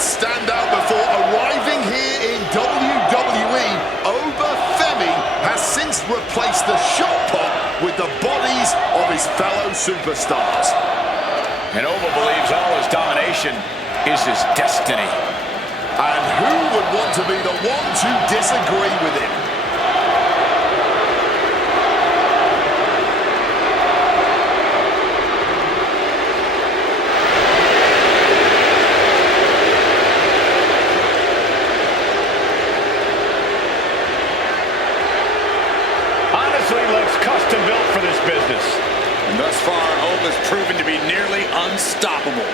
standout before arriving here in WWE, Oba Femi has since replaced the shot put with the bodies of his fellow superstars. And Oba believes all his domination is his destiny. And who would want to be the one to disagree with him? Honestly, looks custom built for this business. And thus far, Oba's proven to be nearly unstoppable.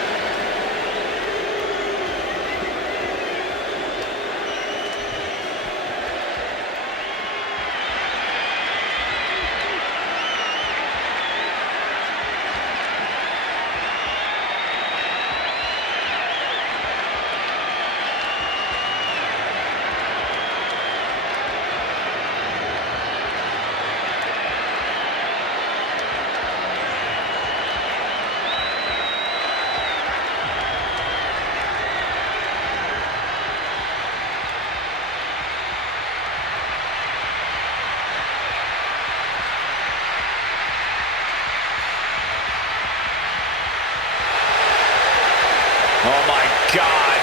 Oh my God,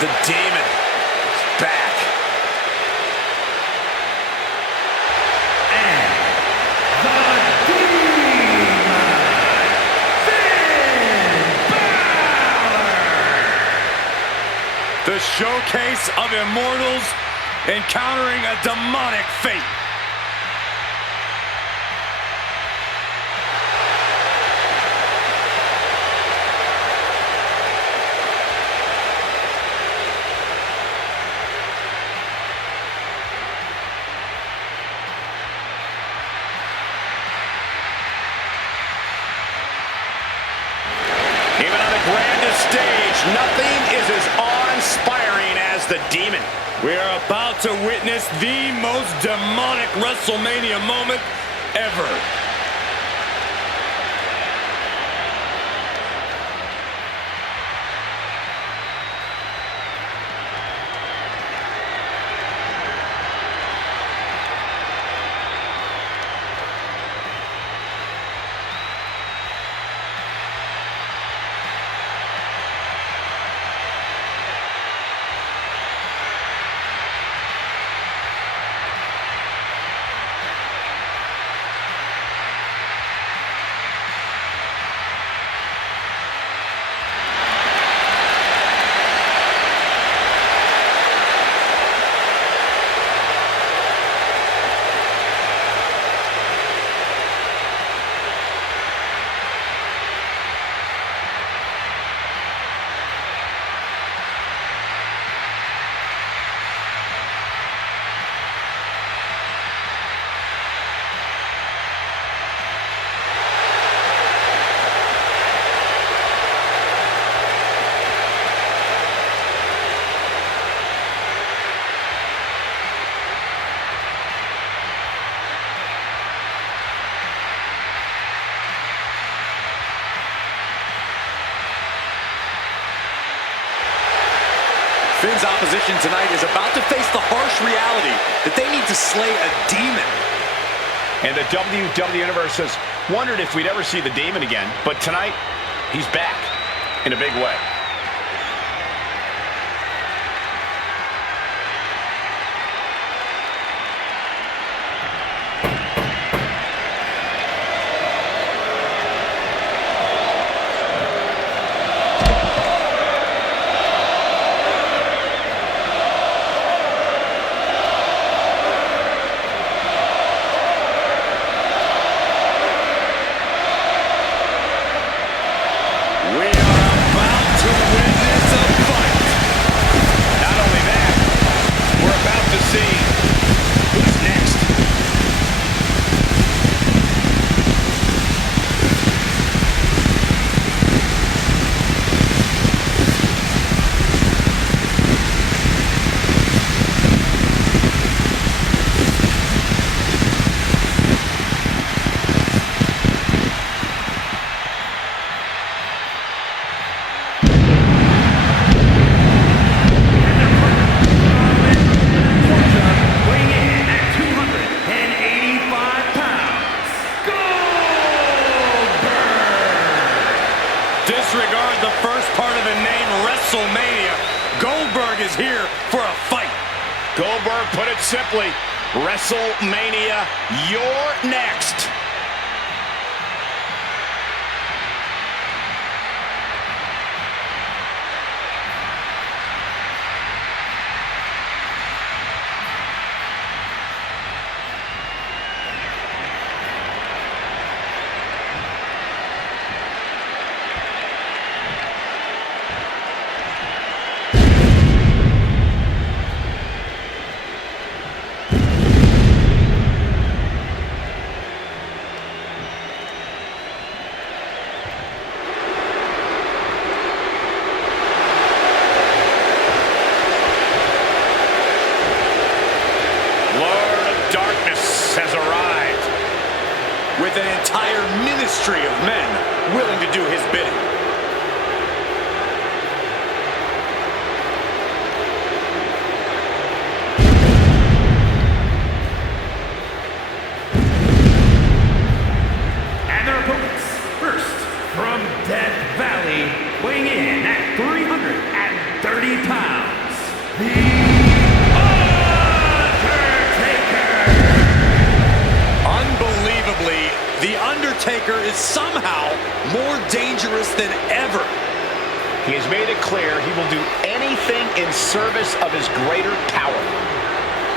the Demon is back. And the Demon Finn Bálor. The showcase of immortals encountering a demonic fate. Even on the grandest stage, nothing is as awe-inspiring as the Demon. We are about to witness the most demonic WrestleMania moment ever. Finn's opposition tonight is about to face the harsh reality that they need to slay a demon. And the WWE Universe has wondered if we'd ever see the Demon again, but tonight, he's back in a big way. WrestleMania. Goldberg is here for a fight. Goldberg put it simply, WrestleMania, you're next. Has arrived with an entire ministry of men willing to do his bidding. And their opponents, first from Death Valley, weighing in at 330 pounds, the The Undertaker is somehow more dangerous than ever. He has made it clear he will do anything in service of his greater power.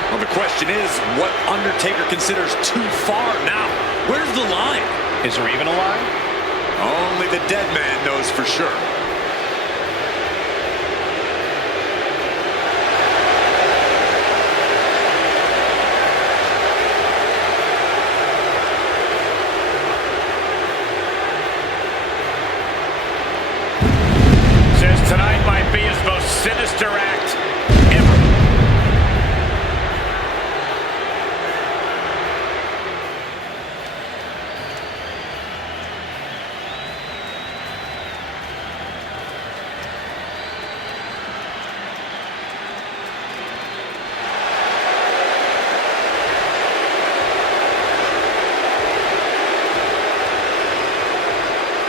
Well, the question is, what Undertaker considers too far now? Where's the line? Is there even a line? Only the Deadman knows for sure. Tonight might be his most sinister act ever.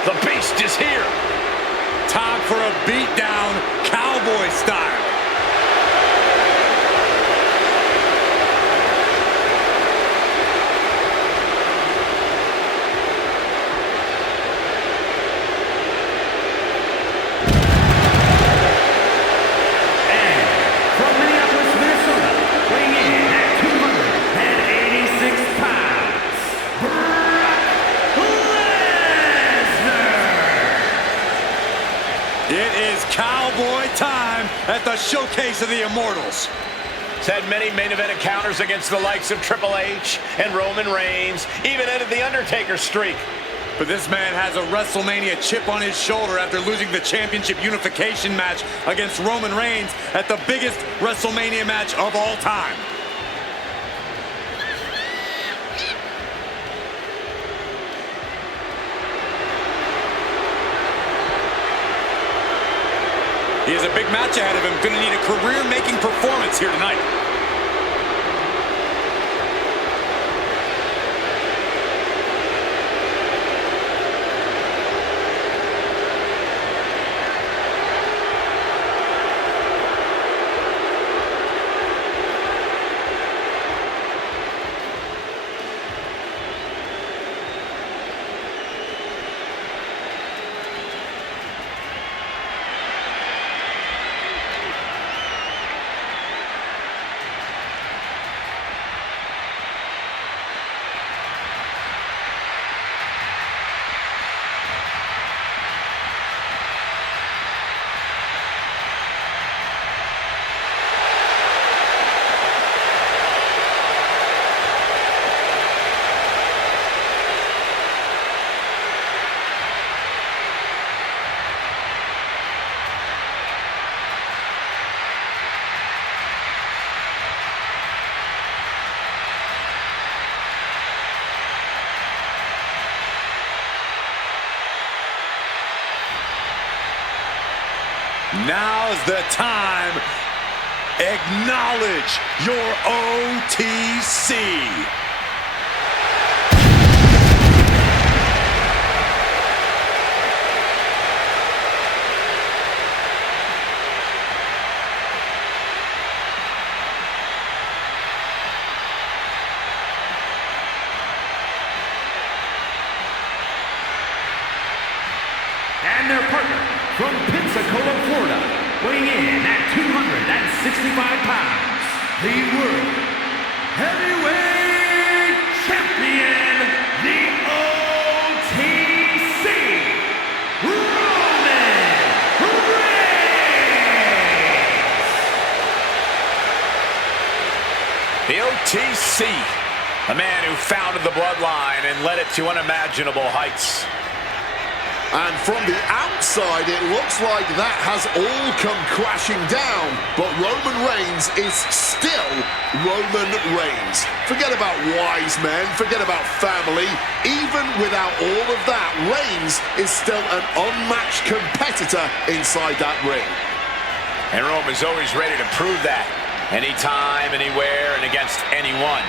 The Beast is here. Time for a beatdown, cowboy style. And from Minneapolis, Minnesota, weighing in at 286 pounds, It is cowboy time at the Showcase of the Immortals. He's had many main event encounters against the likes of Triple H and Roman Reigns, even ended the Undertaker's streak. But this man has a WrestleMania chip on his shoulder after losing the championship unification match against Roman Reigns at the biggest WrestleMania match of all time. He has a big match ahead of him, going to need a career-making performance here tonight. Now's the time. Acknowledge your OTC. from Pensacola, Florida, weighing in at 265 pounds, the World Heavyweight Champion, the OTC, Roman Reigns! The OTC, a man who founded the bloodline and led it to unimaginable heights. And from the outside, it looks like that has all come crashing down. But Roman Reigns is still Roman Reigns. Forget about wise men, forget about family. Even without all of that, Reigns is still an unmatched competitor inside that ring. And Roman's always ready to prove that. Anytime, anywhere, and against anyone.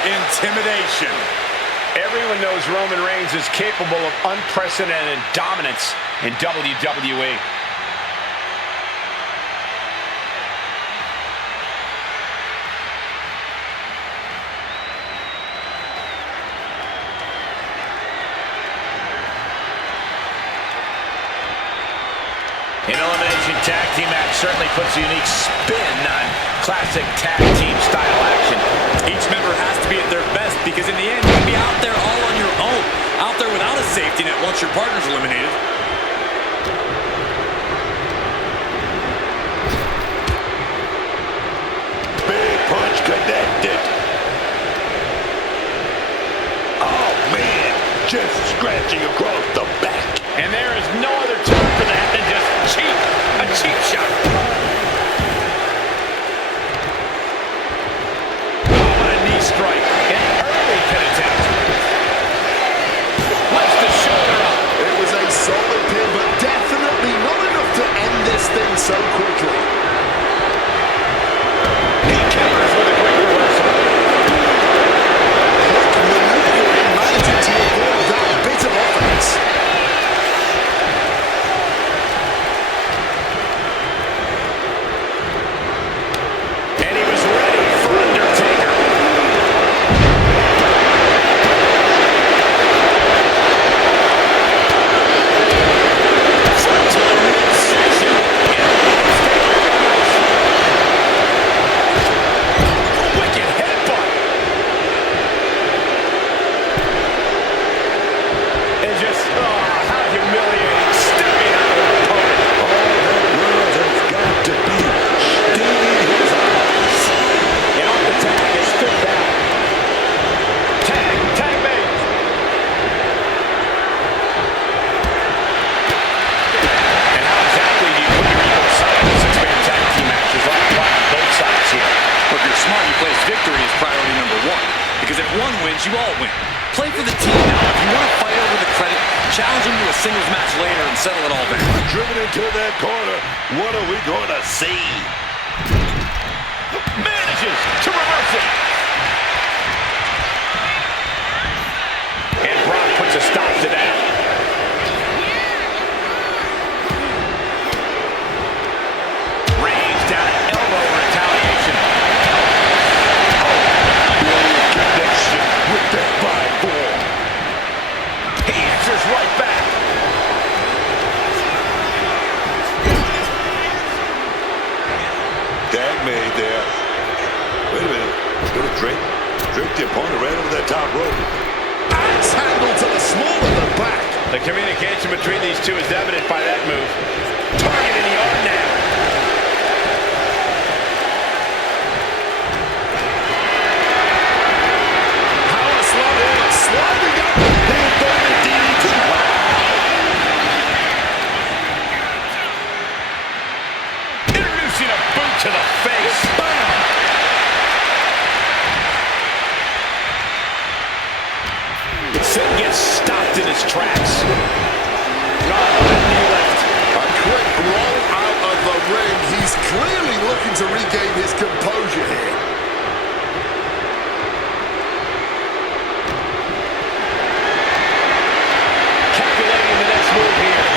Intimidation. Everyone knows Roman Reigns is capable of unprecedented dominance in WWE. An elimination tag team match certainly puts a unique spin on classic tag team style action. Each member has to be at their best because in the end, you'll be out there all on your own. Out there without a safety net once your partner's eliminated. Big punch connected. Oh, man. Just scratching across the back. And there is no other term for that than just cheap. A cheap shot. Strike. An early pin attempt. Lifts the shoulder up. It was a solid pin, but definitely not enough to end this thing so quickly. He counters with a quick reversal. Quick maneuvering, managing to avoid that bit of offense. because if one wins, you all win. Play for the team now. If you want to fight over the credit, challenge him to a singles match later and settle it all there. Driven into that corner. What are we going to see? Manages to reverse it. And Brock puts a stop to that. Reigns down at elbow retaliation. Connection with that 5-4. He answers right back. Tag made there. Wait a minute. He's going to drape the opponent right over that top rope. Axe handle to the small of the back. The communication between these two is evident by that move. Target in the arm now. Power slam sliding up. Introducing a boot to the face. Bam! Finn gets stopped in his tracks. A quick roll out of the ring. He's clearly looking to regain his composure here. Calculating the next move here.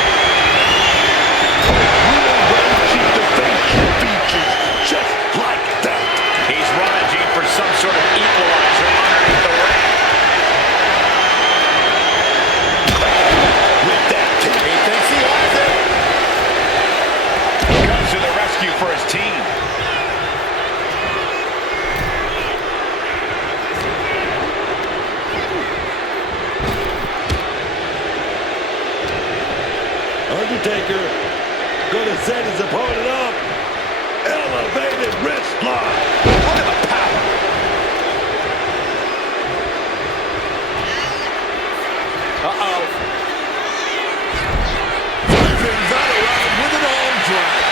Just like that. He's rummaging for some sort of equalizer underneath the ring. With that kick. He thinks he has it. Comes to the rescue for his team. Undertaker gonna set his opponent up. Elevated wrist lock. Look at the power. Uh-oh. Flipping that around with an arm drag.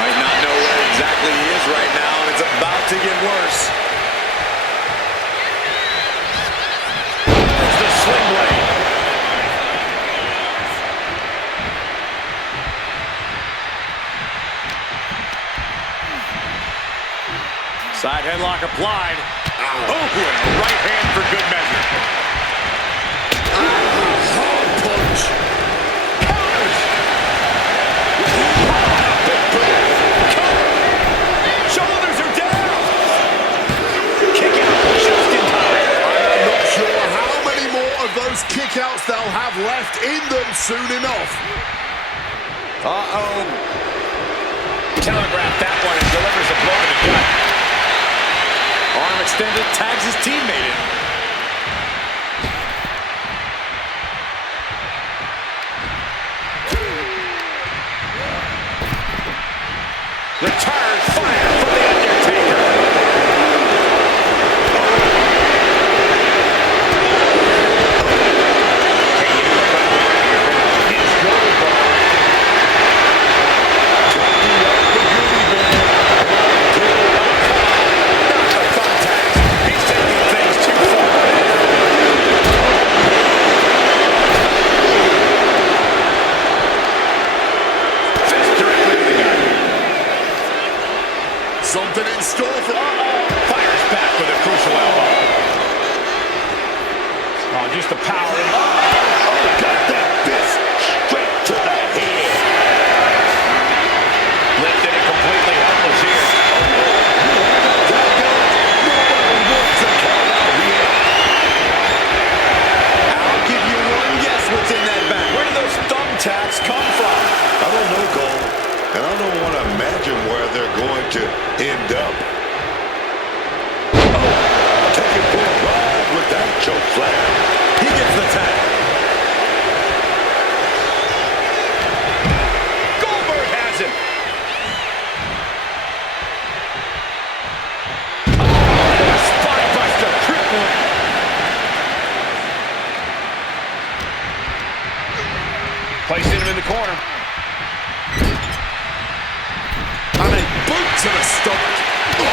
Might not know where exactly he is right now, and it's about to get worse. There's the sling blade. Side headlock applied. Oh, and a right hand for good measure. Hard punch. Counters. Shoulders are down. Kick out just in time. I'm not sure how many more of those kickouts they'll have left in them soon enough. Uh-oh. Telegraph that one and delivers a blow to the gut. Arm extended, tags his teammate in. Return fire from the Undertaker. Taking a look over here is Goldberg. Not the thumbtacks. He's taking things too far. Fist directly to the gut. Something in store for... Fires back with a crucial elbow. Oh, just the power. Got that fist straight to the head. Lifted and completely helpless here. I'll give you one guess what's in that bag. Where do those thumbtacks come from? I don't know, Cole. And I don't want to imagine where they're going to end up. Oh, taking for a ride with that choke slam. He gets the tag. Goldberg has him. Spine buster. Placing him in the corner. And a boot to the stomach. Oh.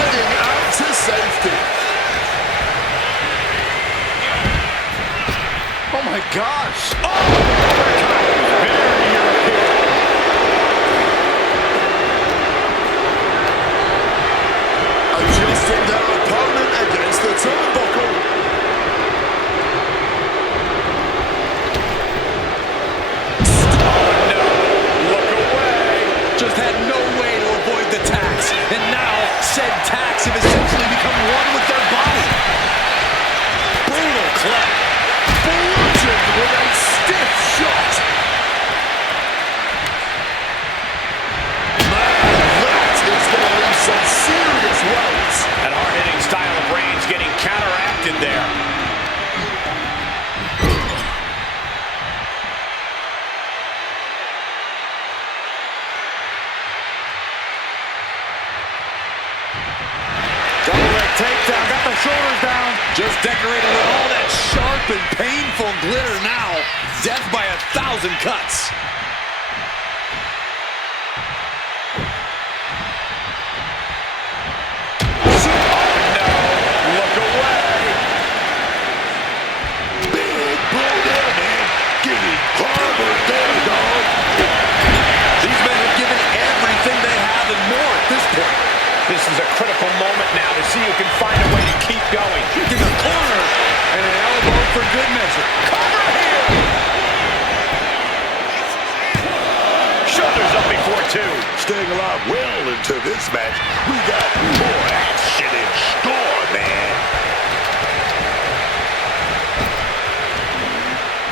dragging out to safety. Oh my gosh! Oh! Very European. Adjusting their opponent against the turnbuckle. Oh no! Look away! Just had no way to avoid the tax. And now, said tax have essentially become one with their body. Brutal clap. Bludgeoned with a stiff shot. Man, that is going to leave some serious weight. An hard-hitting style of Reigns getting counteracted there. Double leg takedown, got the shoulders down. Just decorated with all that sharp and painful glitter now. Death by 1,000 cuts. Look away! Big blow there, man. Getting clobbered there, dog. These men have given everything they have and more at this point. This is a critical moment now to see who can find a way to keep going. In the corner, and an elbow for good measure. Cover here! Shoulders up before two. Staying alive well into this match. We got more action in store, man.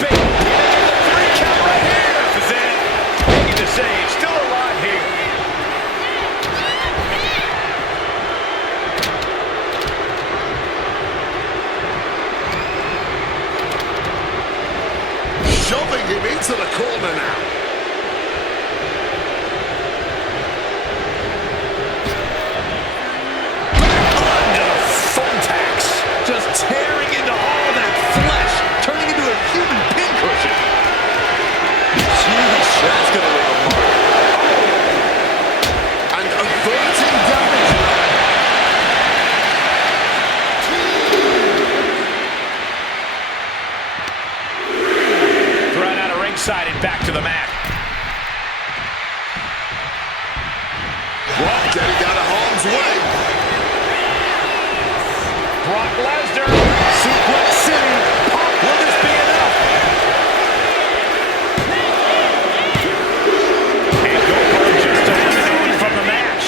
Big three count right here. This is it. Making the save. Still alive here. Shoving him into the corner now. Under the thumbtacks. Just tearing into all that flesh, turning into a human pincushion. Jeez, that's gonna leave a mark. And averting damage now. Thrown out of ringside and back to the mat. Brock getting out of harm's way. Brock Lesnar. Suplex City. Pop, will this be enough? And Goldberg just eliminated from the match.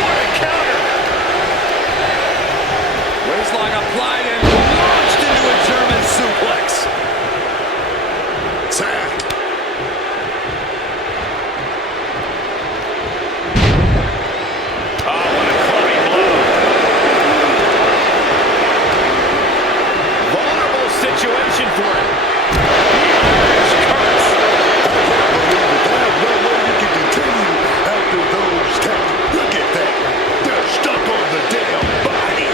What a counter. Waistlock applied and launched into a German suplex. Tag. Oh, what a clubbing blow. Vulnerable situation for him. Irish curse. There's no way you can continue after those counts. Look at that. They're stuck on the damn body.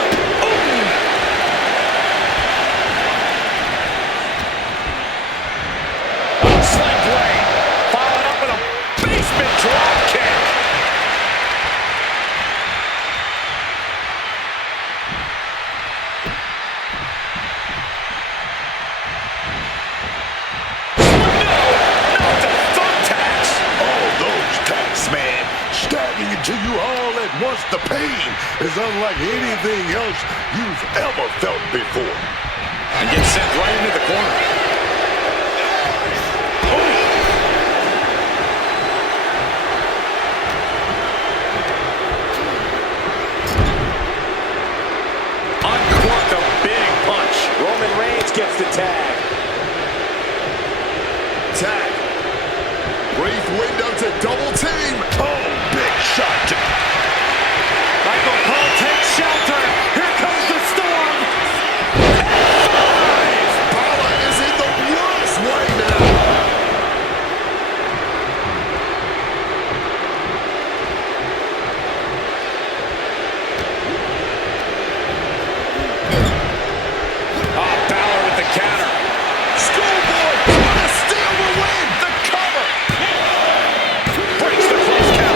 Sling blade. Followed up with a basement drop kick. No, it's a thumbtacks. All those tacks, man, stabbing into you all at once. The pain is unlike anything else you've ever felt before. And gets sent right into the corner. Uncorked a big punch. Roman Reigns gets the tag. Tag. Brief window to double team. Oh, big shot. Michael Cole takes shelter. Here comes the storm. Balor is in the worst way now. Oh, Balor with the counter. Schoolboy trying to steal the win. The cover. Breaks the close count.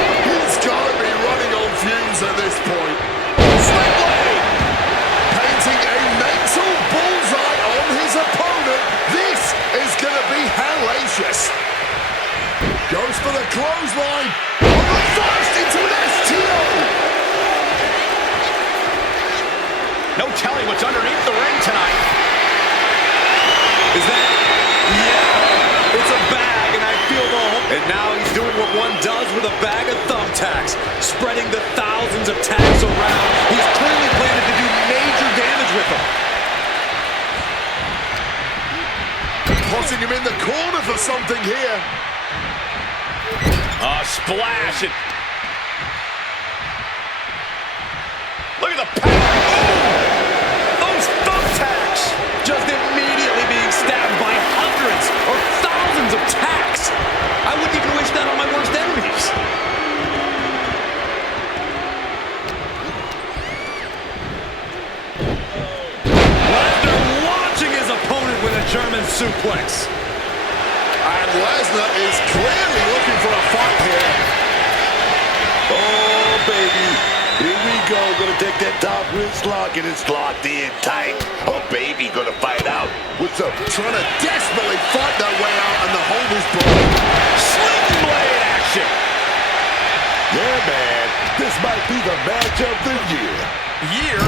doing what one does with a bag of thumbtacks, spreading the thousands of tacks around. He's clearly planning to do major damage with them. Tossing him in the corner for something here. Splash. Look at the power. Oh! Those thumbtacks. Just immediately being stabbed by hundreds or thousands of tacks. I wouldn't even wish that on my worst enemies. Lesnar launching his opponent with a German suplex. And Lesnar is clearly looking for a fight here. Oh, baby. Here we go. Gonna take that top wrist lock, and it's locked in tight. Oh, baby, gonna fight out. What's up? Trying to desperately fight their way out, and the hold is broken. Sling blade action. Yeah, man. This might be the match of the year. Year?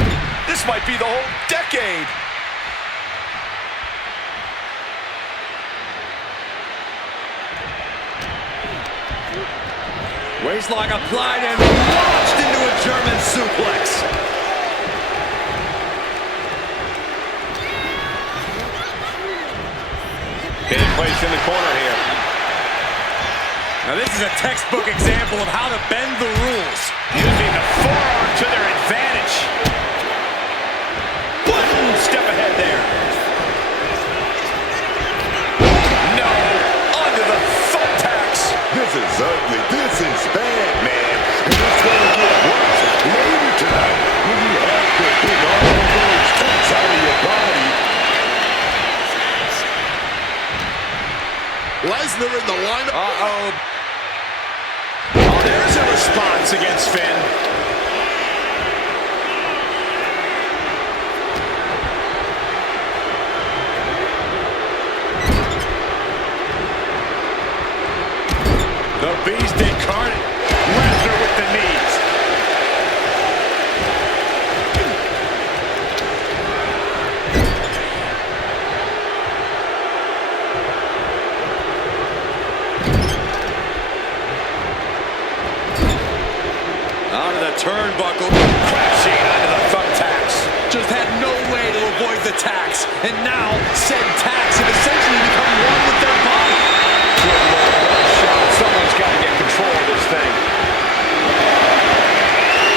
This might be the whole decade. Waistlock applied and launched into a German suplex. Getting placed in the corner here. Now this is a textbook example of how to bend the rules. Using the forearm to their advantage. One step ahead there. No, under the thumbtacks. This is ugly. This is bad, man. And it's gonna get worse later tonight when you have to pick all those tacks out of your body. Lesnar in the lineup. Oh, there's a response against Finn. The Beast Incarnate. Lesnar with the knees. Onto the turnbuckle. Crashing onto the thumbtacks. Just had no way to avoid the tacks. And now, said tacks have essentially become one with their body. Good Lord, what a shot. Someone's got to get control of this thing.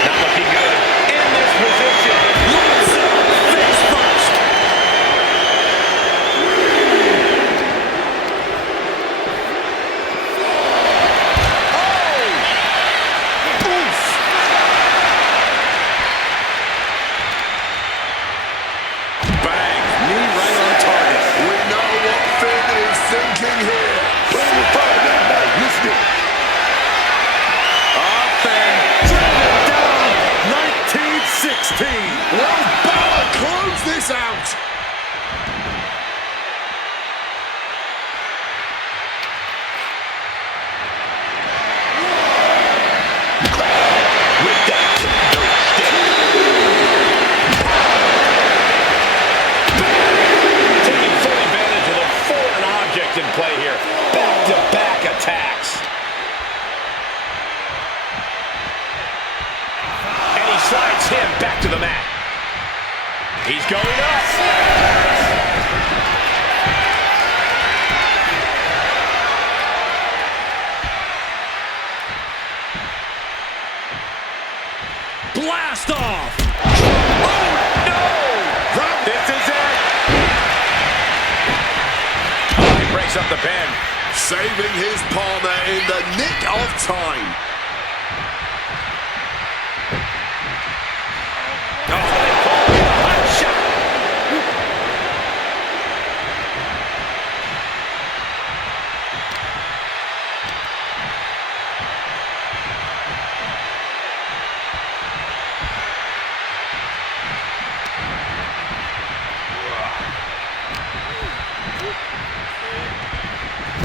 Not looking good. In this position. Lights out, face first. Bang. Knee right on target. We know what Finn is thinking here. Bring the fire that night, listen it. Up and driven down. 1916. Will Balor close this out? With that kendo stick. Taking full advantage of the foreign object in play here. Back-to-back attacks. And he slides him back to the mat. He's going up. Blast off. Oh, no! This is it. Oh, he breaks up the pin. Saving his partner in the nick of time. Oh, they call it a hot shot.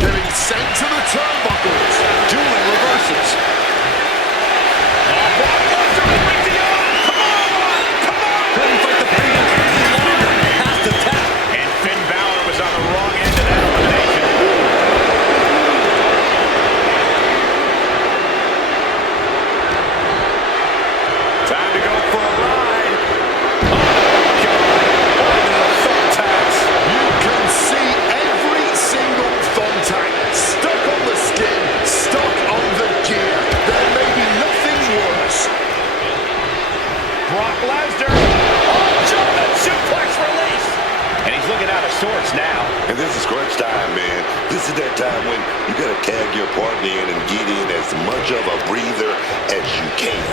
Getting sent to the turnbuckles. Doing reversals. Lesnar. Oh, German suplex release. And he's looking out of sorts now. And this is crunch time, man. This is that time when you gotta tag your partner in and get in as much of a breather as you can.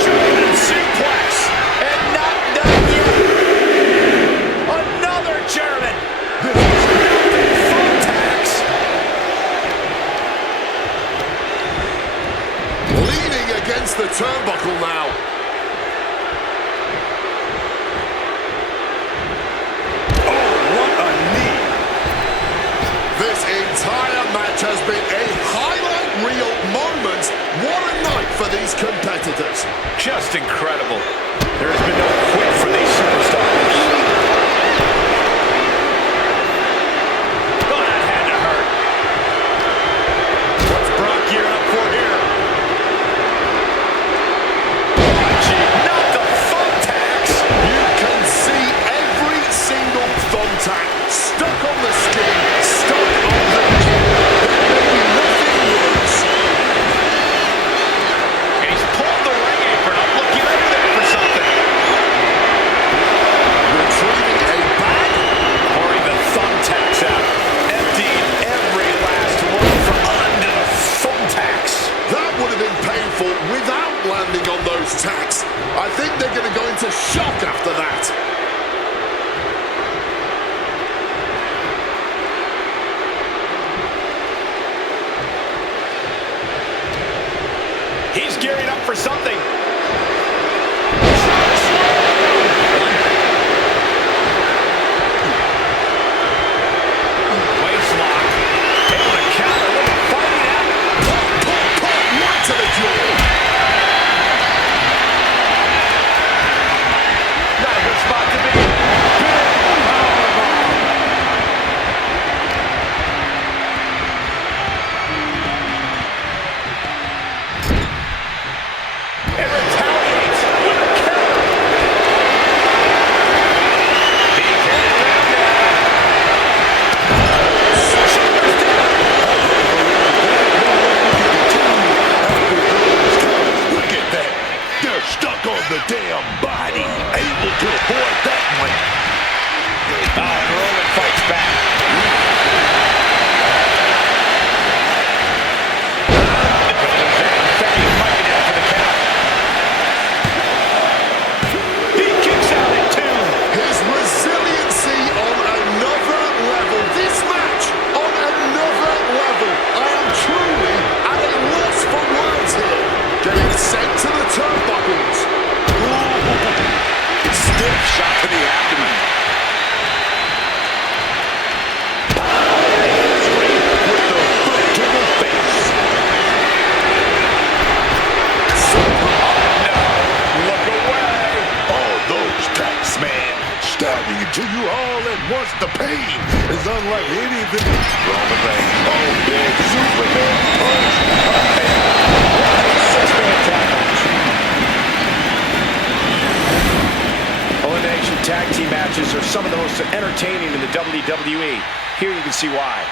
German suplex. And not done yet. Another German. This is mounted thumbtacks. Leaning against the turnbuckle now. Oh, what a knee. This entire match has been a highlight reel moment. What a night for these competitors. Just incredible. There has been no quit for these superstars. Oh, that had to hurt. What's Brock gearing up for here? Oh, gee, not the thumbtacks. You can see every single thumbtack stuck on the skin, stuck on the chin. There may be nothing worse. And he's pulled the ring apron up. Looking over there for something. Retrieving a bag. Pouring the thumbtacks out. Emptying every last one from under the thumbtacks. That would have been painful without landing on those tacks. I think they're going to go into shock after that. He's gearing up for something. Waist lock. Able to counter. Look at fighting out. Right to the jaw. Not a good spot to be. And retaliates with a counter. Being carried around now. Shoulders down. Look at that. They're stuck on the damn body. Able to avoid that one. And Roman fights back. Femi might be down for the count. He kicks out at 2. His resiliency on another level. This match on another level. I am truly at a loss for words here. Getting sent to the turnbuckles. Stiff shot to the abdomen. With the foot to the face. Look away. Oh, those tacks, man. Stabbing into you all at once. The pain is unlike anything. Roman Reigns. Oh, big Superman punch. Elimination tag team matches are some of the most entertaining in the WWE. Here you can see why.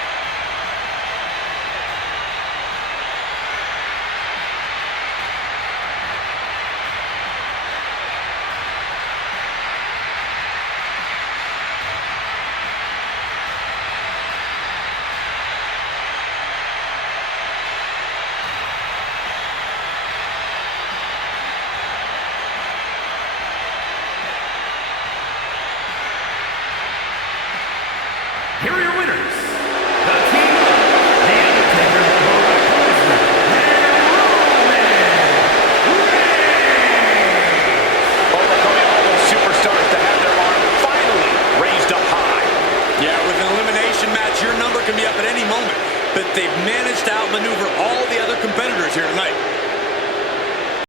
Here are your winners. The King, The Undertaker, Brock Lesnar, and Roman Reigns. Overcoming all those superstars to have their arm finally raised up high. Yeah, with an elimination match, your number can be up at any moment. But they've managed to outmaneuver all the other competitors here tonight.